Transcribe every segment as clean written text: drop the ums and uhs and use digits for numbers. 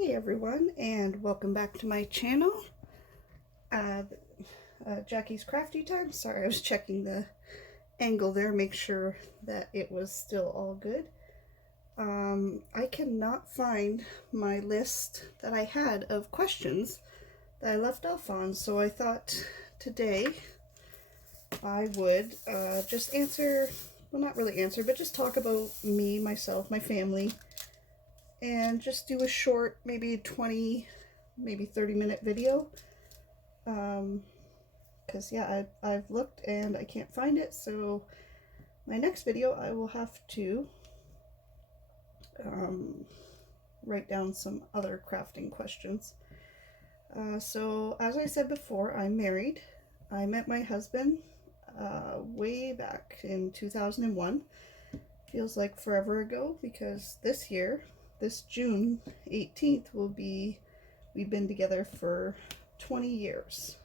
Hey everyone, and welcome back to my channel, Jackie's Crafty Time. Sorry, I was checking the angle there, make sure that it was still all good. I cannot find my list that I had of questions that I left off on, so I thought today I would just answer, well, not really answer, but just talk about me, myself, my family, and just do a short, maybe 20, maybe 30-minute video. Because yeah, I've looked and I can't find it, so my next video I will have to write down some other crafting questions. So as I said before, I'm married. I met my husband way back in 2001. Feels like forever ago, because this year, this June 18th we've been together for 20 years.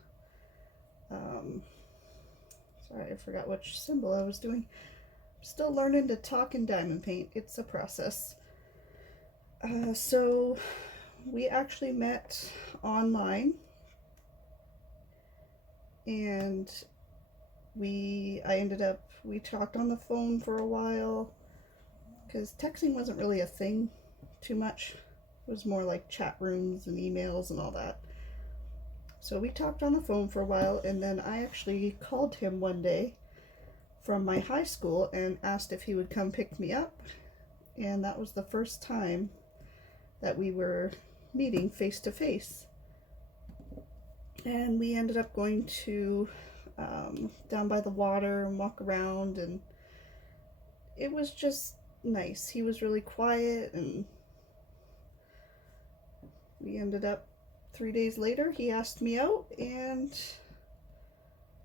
Sorry, I forgot which symbol I was doing. I'm still learning to talk in diamond paint. It's a process. So we actually met online, and we talked on the phone for a while, because texting wasn't really a thing too much. It was more like chat rooms and emails and all that. So we talked on the phone for a while, and then I actually called him one day from my high school and asked if he would come pick me up. And that was the first time that we were meeting face to face. And we ended up going to down by the water and walk around, and it was just nice. He was really quiet, and we ended up 3 days later, he asked me out, and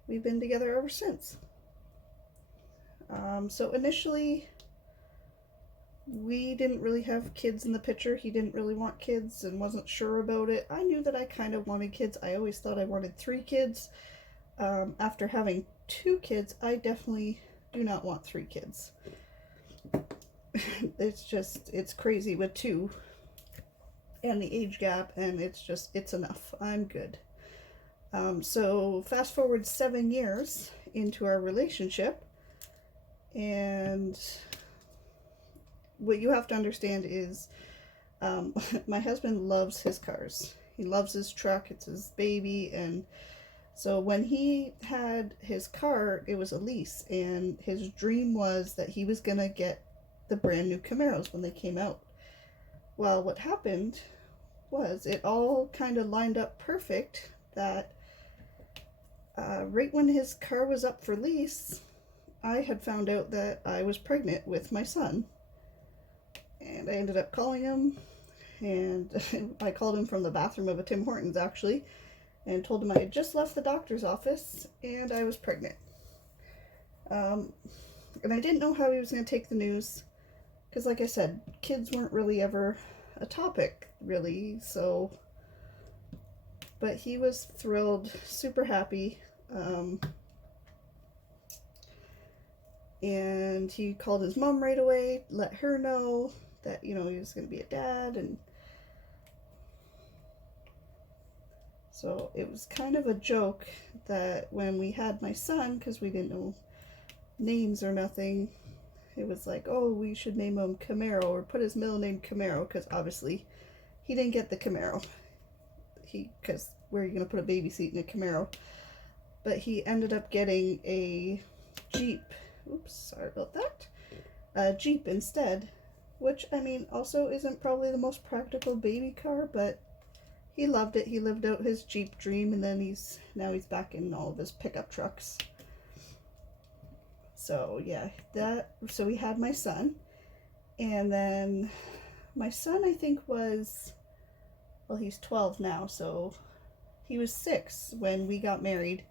we've been together ever since. So initially, we didn't really have kids in the picture. He didn't really want kids and wasn't sure about it. I knew that I kind of wanted kids. I always thought I wanted 3 kids. After having 2 kids, I definitely do not want 3 kids. It's crazy with 2. And the age gap, and it's enough. I'm good. So fast forward 7 years into our relationship, and what you have to understand is my husband loves his cars. He loves his truck. It's his baby. And so when he had his car, it was a lease, and his dream was that he was gonna get the brand new Camaros when they came out. Well, what happened was it all kind of lined up perfect that right when his car was up for lease, I had found out that I was pregnant with my son. And I ended up calling him, and I called him from the bathroom of a Tim Hortons actually, and told him I had just left the doctor's office and I was pregnant. And I didn't know how he was going to take the news, because like I said, kids weren't really ever a topic, really, so, but he was thrilled, super happy, and he called his mom right away, let her know that, he was going to be a dad. And so it was kind of a joke that when we had my son, because we didn't know names or nothing, it was like, oh, we should name him Camaro, or put his middle name Camaro, because obviously he didn't get the Camaro. Because where are you going to put a baby seat in a Camaro? But he ended up getting a Jeep. Oops, sorry about that. A Jeep instead, which, I mean, also isn't probably the most practical baby car, but he loved it. He lived out his Jeep dream, and then now he's back in all of his pickup trucks. So yeah, so we had my son, and then my son, I think, was, well, he's 12 now, so he was 6 when we got married.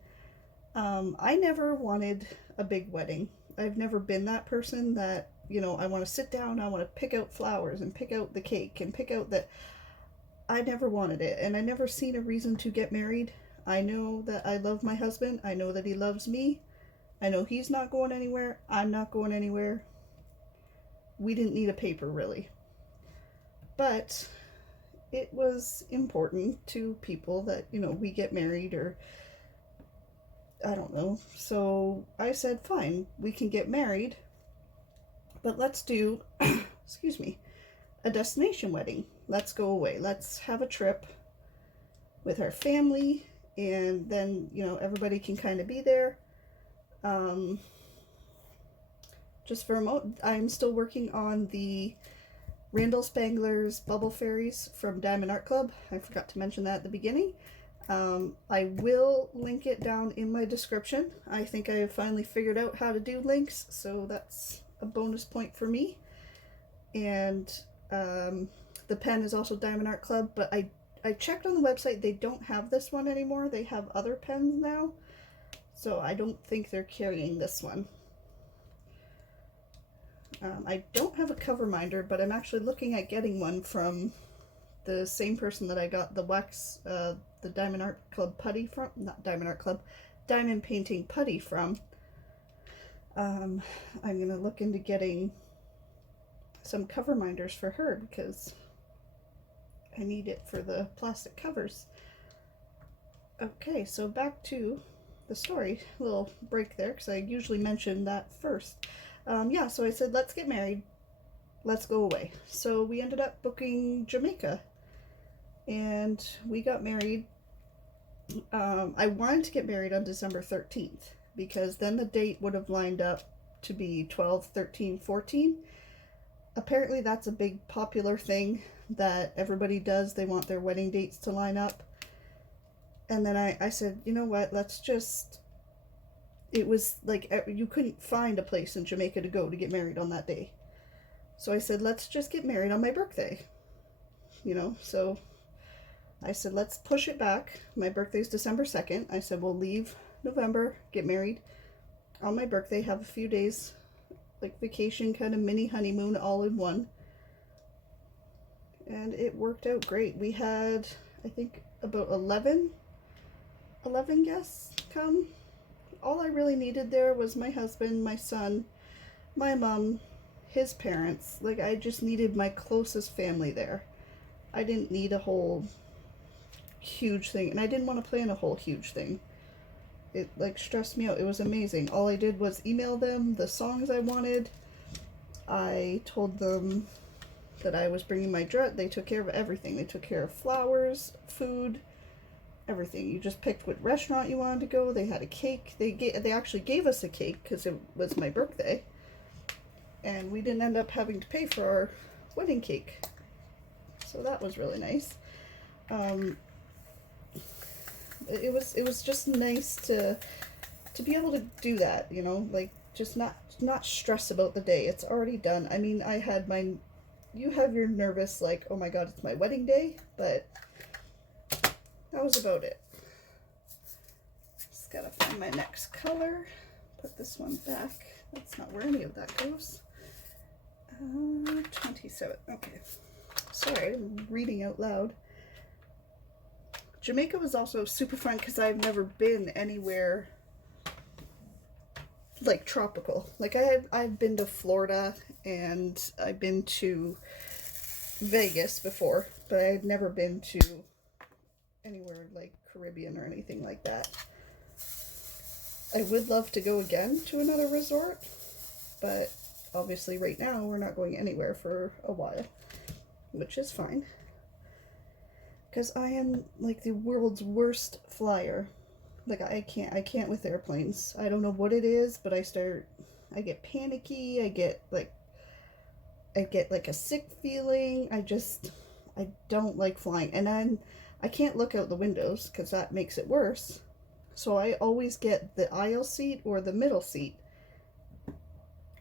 I never wanted a big wedding. I've never been that person that, I want to sit down, I want to pick out flowers and pick out the cake and pick out that. I never wanted it, and I never seen a reason to get married. I know that I love my husband. I know that he loves me. I know he's not going anywhere. I'm not going anywhere. We didn't need a paper, really. But it was important to people that, you know, we get married, or I don't know. So I said, fine, we can get married, but let's do, excuse me, a destination wedding. Let's go away. Let's have a trip with our family, and then, you know, everybody can kind of be there. Um, just for a moment, I'm still working on the Randall Spangler's Bubble Fairies from Diamond Art Club. I forgot to mention that at the beginning. I will link it down in my description. I think I have finally figured out how to do links, so that's a bonus point for me. And the pen is also Diamond Art Club, but I checked on the website. They don't have this one anymore. They have other pens now, so I don't think they're carrying this one. I don't have a cover minder, but I'm actually looking at getting one from the same person that I got the wax, the Diamond Art Club putty from. Not Diamond Art Club, Diamond Painting putty from. I'm going to look into getting some cover minders for her because I need it for the plastic covers. Okay, so back to the story. A little break there because I usually mention that first. Yeah, so I said, let's get married. Let's go away. So we ended up booking Jamaica. And we got married. I wanted to get married on December 13th because then the date would have lined up to be 12, 13, 14. Apparently that's a big popular thing that everybody does. They want their wedding dates to line up. And then I said, you know what, let's just... It was like you couldn't find a place in Jamaica to go to get married on that day. So I said, let's just get married on my birthday. You know, so I said, let's push it back. My birthday's December 2nd. I said, we'll leave November, get married on my birthday, have a few days, like vacation, kind of mini honeymoon all in one. And it worked out great. We had, I think, about 11 guests come. All I really needed there was my husband, my son, my mom, his parents. Like, I just needed my closest family there. I didn't need a whole huge thing, and I didn't want to plan a whole huge thing. It, like, stressed me out. It was amazing. All I did was email them the songs I wanted. I told them that I was bringing my dress. They took care of everything. They took care of flowers, food, everything. You just picked what restaurant you wanted to go. They had a cake. They actually gave us a cake because it was my birthday, and we didn't end up having to pay for our wedding cake, so that was really nice. It was just nice to be able to do that, you know, like just not stress about the day. It's already done. I mean, I had you have your nervous, like, oh my god, it's my wedding day, but that was about it. Just gotta find my next color. Put this one back. That's not where any of that goes. 27. Okay. Sorry, I'm reading out loud. Jamaica was also super fun because I've never been anywhere like tropical. Like I've been to Florida and I've been to Vegas before, but I had never been to anywhere like Caribbean or anything like that. I would love to go again to another resort, but obviously right now we're not going anywhere for a while, which is fine. Because I am like the world's worst flyer. Like I can't with airplanes. I don't know what it is, but I get panicky. I get like a sick feeling. I don't like flying. And then I can't look out the windows because that makes it worse. So I always get the aisle seat or the middle seat.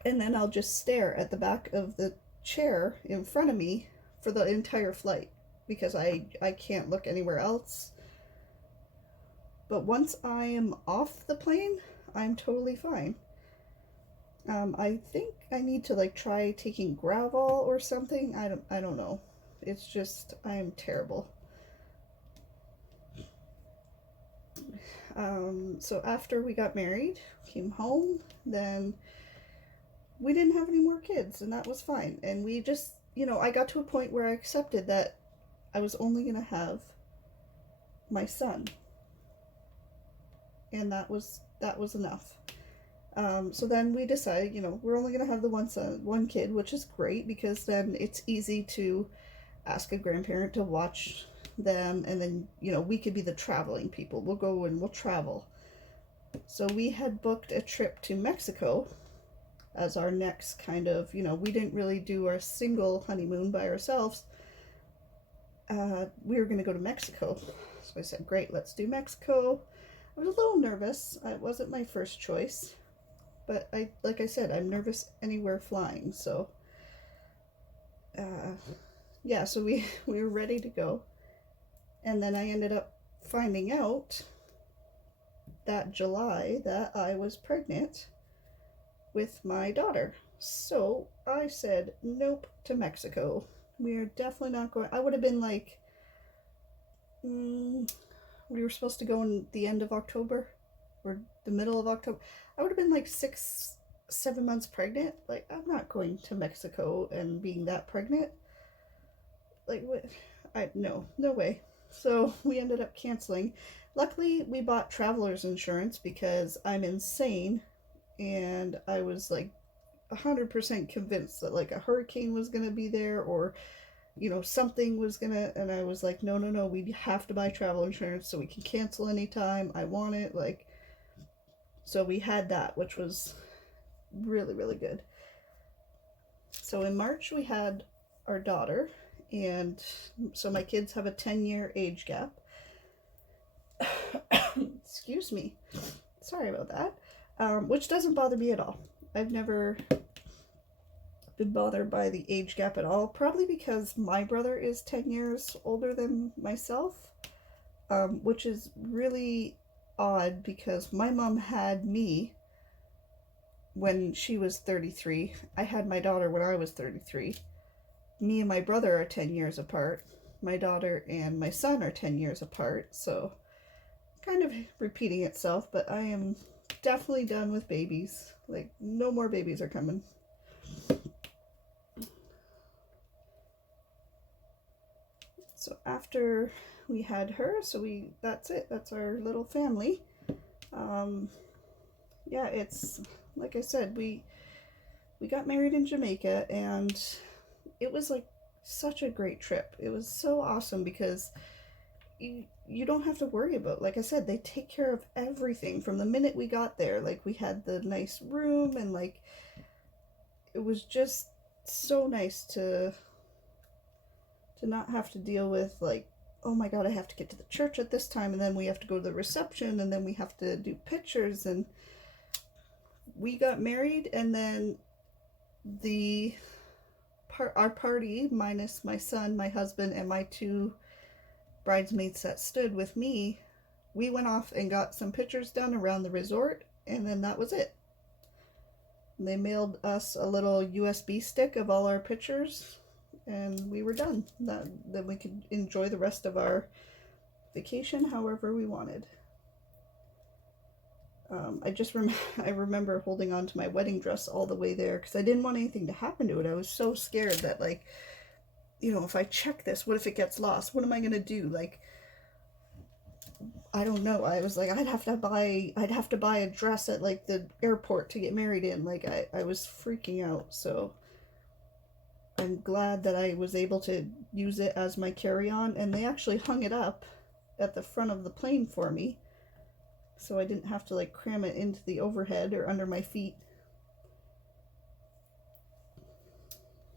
And then I'll just stare at the back of the chair in front of me for the entire flight because I can't look anywhere else. But once I am off the plane, I'm totally fine. I think I need to like try taking Gravol or something. I don't know. It's just, I'm terrible. So after we got married, came home, then we didn't have any more kids, and that was fine. And we just, you know, I got to a point where I accepted that I was only going to have my son, and that was enough. So then we decided, we're only going to have the one son, one kid, which is great because then it's easy to ask a grandparent to watch them, and then, we could be the traveling people. We'll go and we'll travel. So we had booked a trip to Mexico as our next kind of, we didn't really do our single honeymoon by ourselves. We were going to go to Mexico. So I said, great, let's do Mexico. I was a little nervous. It wasn't my first choice. But like I said, I'm nervous anywhere flying. So, yeah, so we were ready to go. And then I ended up finding out that July that I was pregnant with my daughter. So I said, nope to Mexico. We're definitely not going. I would have been like, we were supposed to go in the end of October or the middle of October. I would have been like 7 months pregnant. Like, I'm not going to Mexico and being that pregnant. Like, what? No way. So we ended up canceling. Luckily, we bought traveler's insurance because I'm insane, and I was like 100% convinced that like a hurricane was gonna be there, or something was gonna, and I was like, no, we have to buy travel insurance so we can cancel anytime I want it. Like, so we had that, which was really, really good. So in March we had our daughter, and so my kids have a 10-year age gap. Excuse me. Sorry about that. Which doesn't bother me at all. I've never been bothered by the age gap at all, probably because my brother is 10 years older than myself, which is really odd because my mom had me when she was 33. I had my daughter when I was 33. Me and my brother are 10 years apart. My daughter and my son are 10 years apart, so kind of repeating itself, but I am definitely done with babies. Like, no more babies are coming. So after we had her, that's it. That's our little family. Yeah, it's like I said, we got married in Jamaica, and it was like such a great trip. It was so awesome because you don't have to worry about, like I said, they take care of everything from the minute we got there. Like, we had the nice room, and like it was just so nice to not have to deal with like, oh my god, I have to get to the church at this time, and then we have to go to the reception, and then we have to do pictures. And we got married, and then our party, minus my son, my husband, and my two bridesmaids that stood with me, we went off and got some pictures done around the resort, and then that was it. They mailed us a little USB stick of all our pictures, and we were done. Then we could enjoy the rest of our vacation however we wanted. I remember holding on to my wedding dress all the way there because I didn't want anything to happen to it. I was so scared that, like, if I check this, what if it gets lost? What am I gonna do? Like, I don't know. I was like, I'd have to buy a dress at like the airport to get married in. Like, I was freaking out. So I'm glad that I was able to use it as my carry-on, and they actually hung it up at the front of the plane for me, so I didn't have to like cram it into the overhead or under my feet.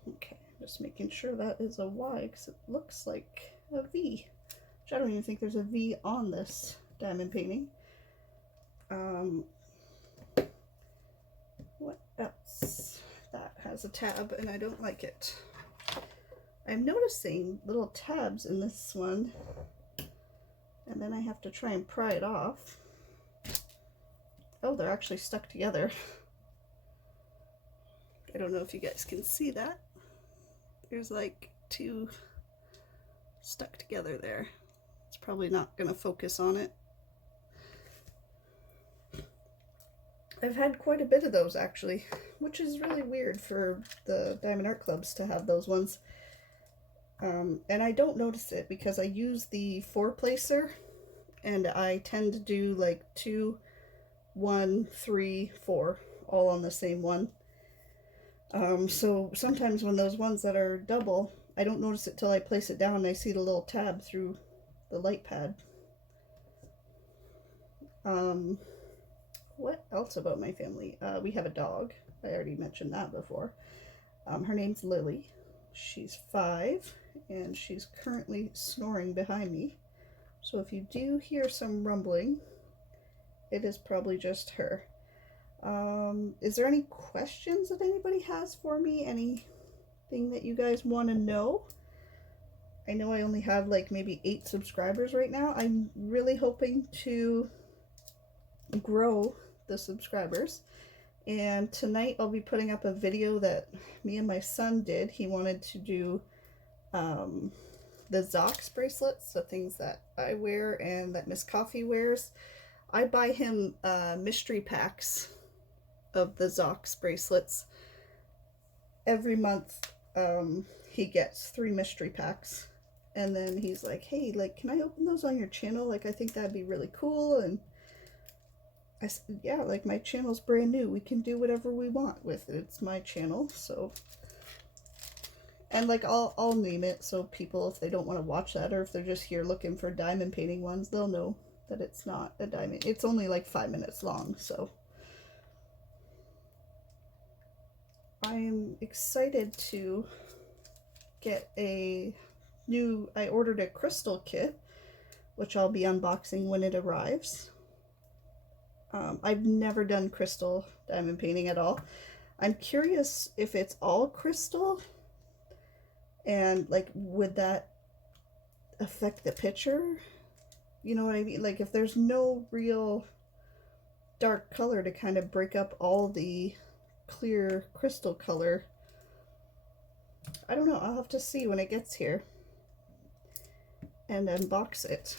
Okay, just making sure that is a Y because it looks like a V, which I don't even think there's a V on this diamond painting. What else? That has a tab, and I don't like it. I'm noticing little tabs in this one, and then I have to try and pry it off. Oh, they're actually stuck together. I don't know if you guys can see that. There's like two stuck together there. It's probably not going to focus on it. I've had quite a bit of those actually, which is really weird for the Diamond Art Clubs to have those ones. And I don't notice it because I use the 4-placer, and I tend to do like 2, 1, 3, 4 all on the same one. So sometimes when those ones that are double, I don't notice it till I place it down and I see the little tab through the light pad. What else about my family? We have a dog. I already mentioned that before. Her name's Lily. She's 5 and she's currently snoring behind me. So if you do hear some rumbling, it is probably just her. Is there any questions that anybody has for me? Anything that you guys want to know? I know I only have like maybe 8 subscribers right now. I'm really hoping to grow the subscribers. And tonight I'll be putting up a video that me and my son did. He wanted to do the Zox bracelets, the things that I wear and that Miss Coffee wears. I buy him mystery packs of the Zox bracelets. Every month he gets 3 mystery packs. And then he's like, hey, like, can I open those on your channel? Like, I think that'd be really cool. And I said, yeah, like, my channel's brand new. We can do whatever we want with it. It's my channel, so. And, like, I'll name it so people, if they don't want to watch that, or if they're just here looking for diamond painting ones, they'll know that it's not a diamond. It's only, like, 5 minutes long, so. I am excited to get I ordered a crystal kit, which I'll be unboxing when it arrives. I've never done crystal diamond painting at all. I'm curious if it's all crystal, and like, would that affect the picture? You know what I mean? Like, if there's no real dark color to kind of break up all the clear crystal color. I don't know. I'll have to see when it gets here and unbox it.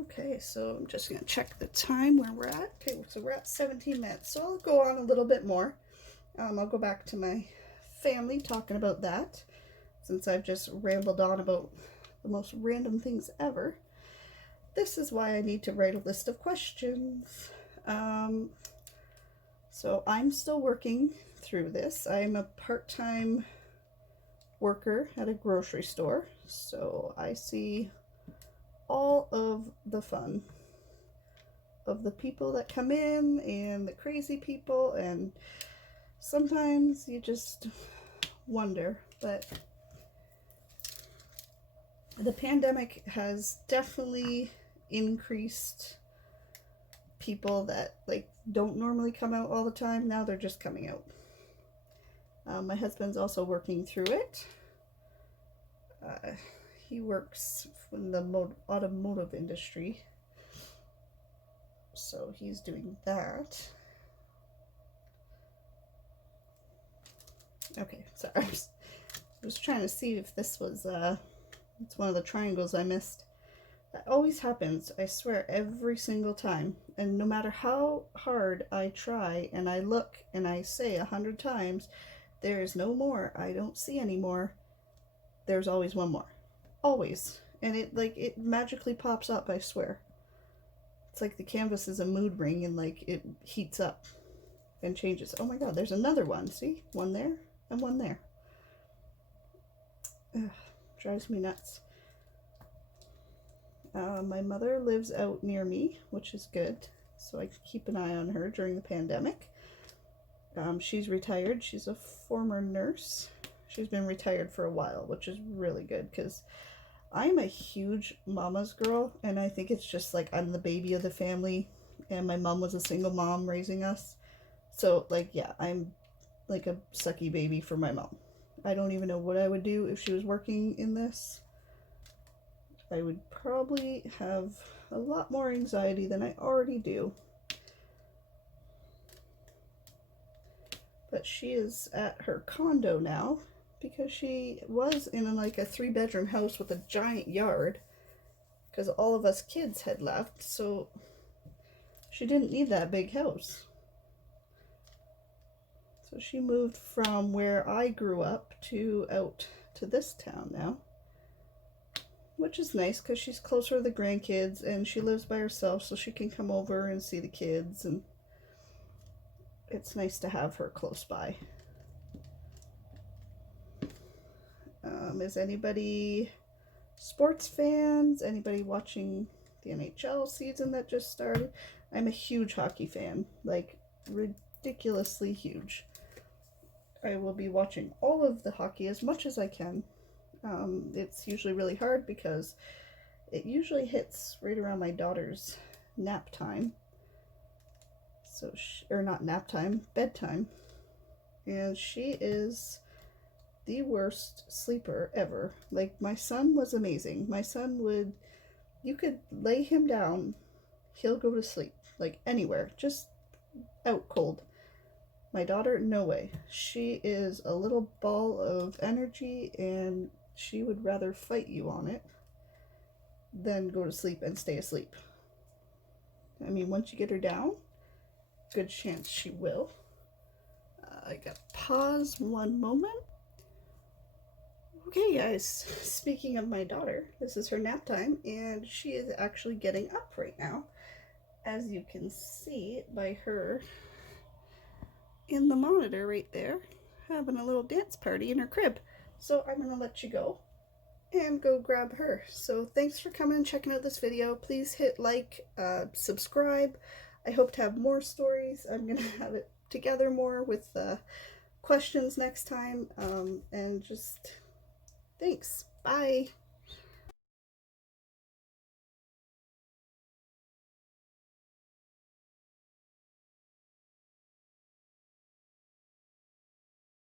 Okay, so I'm just going to check the time where we're at. Okay, so we're at 17 minutes, so I'll go on a little bit more. I'll go back to my family talking about that, since I've just rambled on about the most random things ever. This is why I need to write a list of questions. So I'm still working through this. I'm a part-time worker at a grocery store, so I see all of the fun of the people that come in and the crazy people, and sometimes you just wonder. But the pandemic has definitely increased people that like don't normally come out all the time. Now they're just coming out. My husband's also working through it. He works in the automotive industry, so he's doing that. Okay, sorry. I was trying to see if this was it's one of the triangles I missed. That always happens, I swear, every single time. And no matter how hard I try and I look and I say 100 times, there is no more, I don't see any more, there's always one more. Always. And it magically pops up, I swear. It's like the canvas is a mood ring, and like it heats up and changes. Oh my god, there's another one. See? One there and one there. Ugh, drives me nuts. My mother lives out near me, which is good, so I can keep an eye on her during the pandemic. She's retired. She's a former nurse. She's been retired for a while, which is really good, because I'm a huge mama's girl, and I think it's just like I'm the baby of the family, and my mom was a single mom raising us. So, like, yeah, I'm like a sucky baby for my mom. I don't even know what I would do if she was working in this. I would probably have a lot more anxiety than I already do. But she is at her condo now, because she was in like a 3-bedroom house with a giant yard, because all of us kids had left, so she didn't need that big house. So she moved from where I grew up to out to this town now, which is nice because she's closer to the grandkids and she lives by herself, so she can come over and see the kids, and it's nice to have her close by. Is anybody sports fans? Anybody watching the NHL season that just started? I'm a huge hockey fan, like ridiculously huge. I will be watching all of the hockey as much as I can. It's usually really hard because it usually hits right around my daughter's nap time. So, or not nap time, bedtime. And she is the worst sleeper ever. Like, my son was amazing. My son would, you could lay him down, he'll go to sleep, like anywhere, just out cold. My daughter, no way. She is a little ball of energy, and she would rather fight you on it than go to sleep and stay asleep. I mean, once you get her down, good chance she will. I got pause one moment. Okay, guys, speaking of my daughter, this is her nap time, and she is actually getting up right now, as you can see by her in the monitor right there, having a little dance party in her crib. So I'm gonna let you go and go grab her. So thanks for coming and checking out this video. Please hit like, subscribe. I hope to have more stories. I'm gonna have it together more with questions next time, and just thanks. Bye.